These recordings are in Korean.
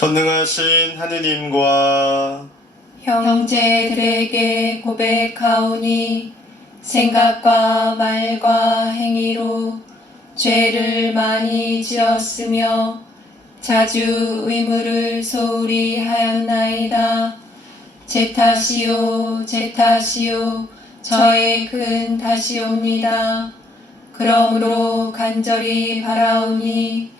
전능하신 하느님과 형제들에게 고백하오니 생각과 말과 행위로 죄를 많이 지었으며 자주 의무를 소홀히 하였나이다. 제 탓이요, 제 탓이요, 저의 큰 탓이옵니다. 그러므로 간절히 바라오니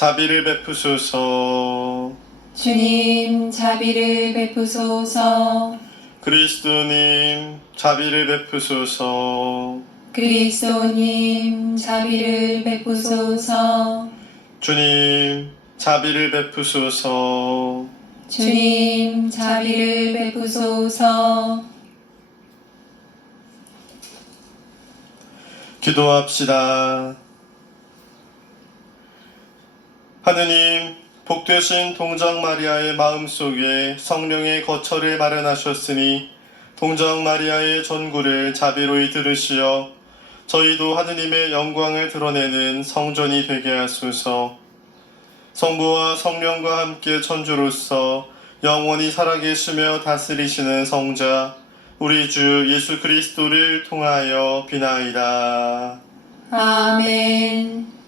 자비를 베푸소서. 주님 자비를 베푸소서. 그리스도님 자비를 베푸소서. 그리스도님 자비를 베푸소서. 주님 자비를 베푸소서. 주님 자비를 베푸소서. 기도합시다. 하느님, 복되신 동정 마리아의 마음 속에 성령의 거처를 마련하셨으니 동정 마리아의 전구를 자비로이 들으시어 저희도 하느님의 영광을 드러내는 성전이 되게 하소서. 성부와 성령과 함께 천주로서 영원히 살아계시며 다스리시는 성자 우리 주 예수 그리스도를 통하여 비나이다. 아멘.